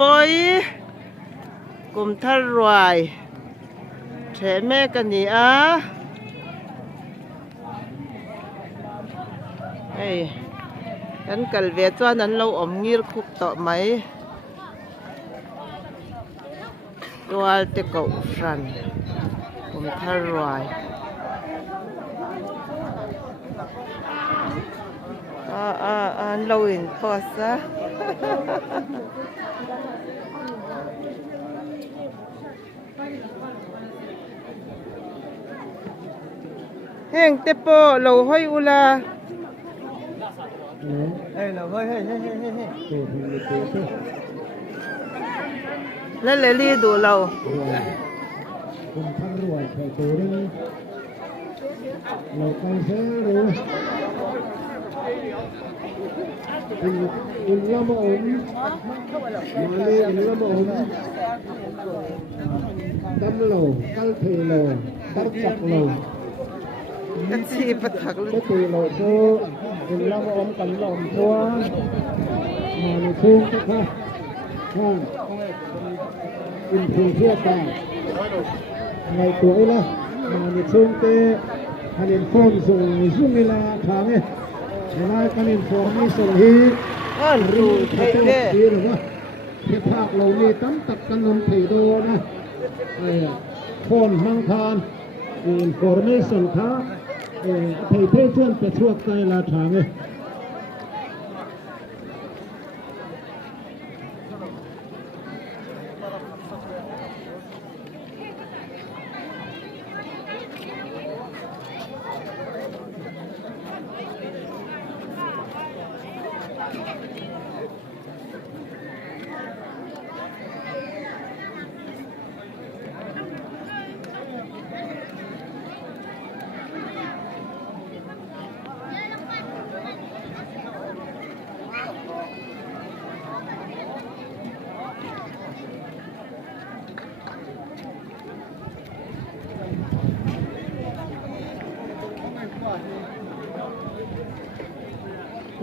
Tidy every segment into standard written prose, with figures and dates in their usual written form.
ปอยกุมทารวยเฉแม่กันนี่ไอ้นั้นกัลเวจ้านั้นเราอมงีรคุกต่อไหมตัวเตะกุสันกุมทารวยเราเห็นพอซะแห้งเตปโปเราห้อยอุลาเราห้อยนั่นเลยรีดูเราคุณทั้งรวยใครตัวนี้เราไปเชื่อหรืออินละมอนมาเลยอินละมอนตั้มโลกัลเทโลตัดจักโลกระชีปะถักเลยก็ตีโลโซอินละมอนกันหลอมทัวมาในทุ่งก็ค่ะข้างอินทุ่งเชื่อตาในตัวไอ้ละมาในทุ่งเตะฮันเดนฟอร์มส่งสุ่งเวลาทางเนี่ยเวลาการอินฟอร์มนี่ส่งฮีรูเท่ดีหรือว่าเทพภาคเรานี่ตั้มตัดกันนมผีโดนะไอ้คนมังทานอินฟอร์เมชั่นค่ะไทยเพื่อนไปช่วยใจลาทางเนี่ย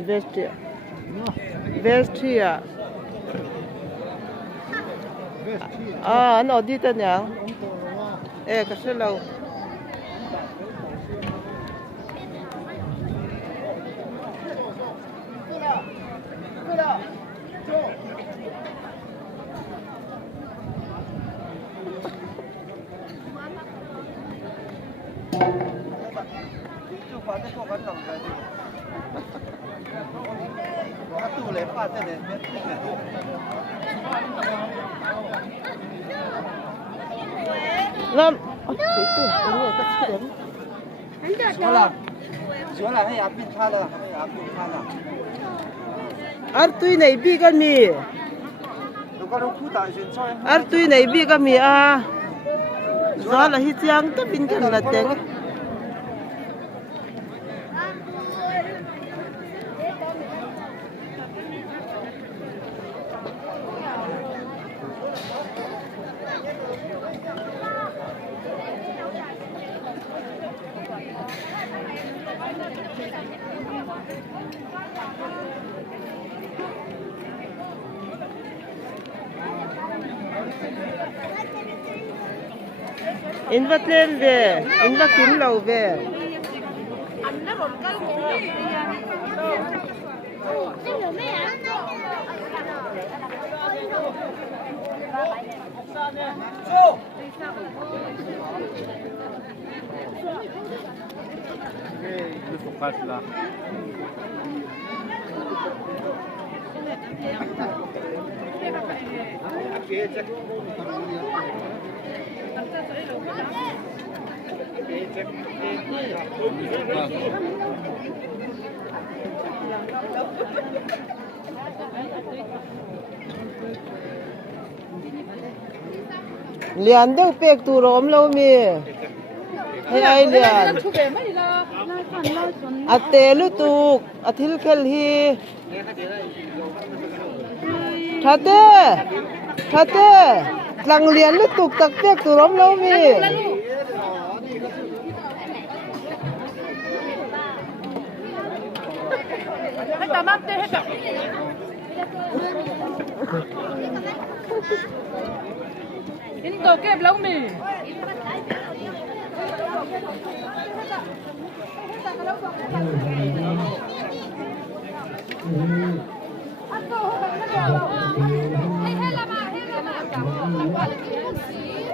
เวสเทียอันอดีตเนี่ยก็ใช่เรา那对对，我个吃人。学了，还也变差了，还也变差了。对哪边个米？对哪边个米啊？咋了？是这样的变成了的。In wat leen we? In wat inloop we? Lian đâu bẹt tù róm lâu mi, hay ai lian? Tê lu tục, thil khel hi. Thate, lang lian lu tục tak bẹt tù róm lâu mi. Hết tạm áp tê hết. Ini kau ke belum ni?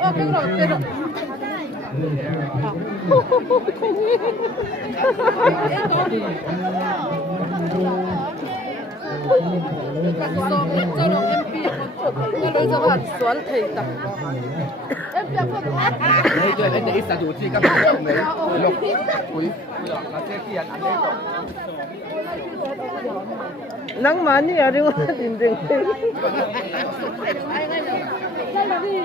Oh, pero. Cái lối ra bạn xoắn thầy tập. Em chả phải. Đây chơi đến để sử dụng chi các bạn người lục quý là chơi kia ăn đấy rồi. nắng 많이 아리고 딘딩. Đây là gì?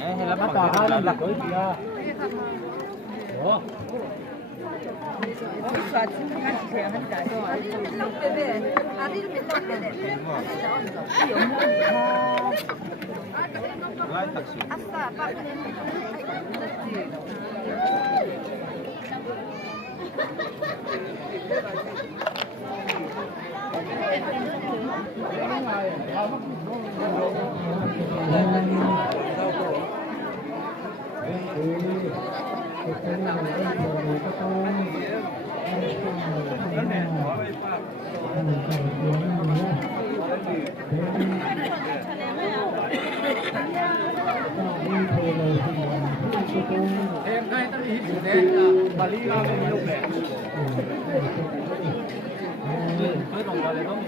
Hay là bắt tòa hay là cưới kia. Ủa? Em đây tao đi hít đến bà Lý ra bên lúc này. Mới đồng vào đây không?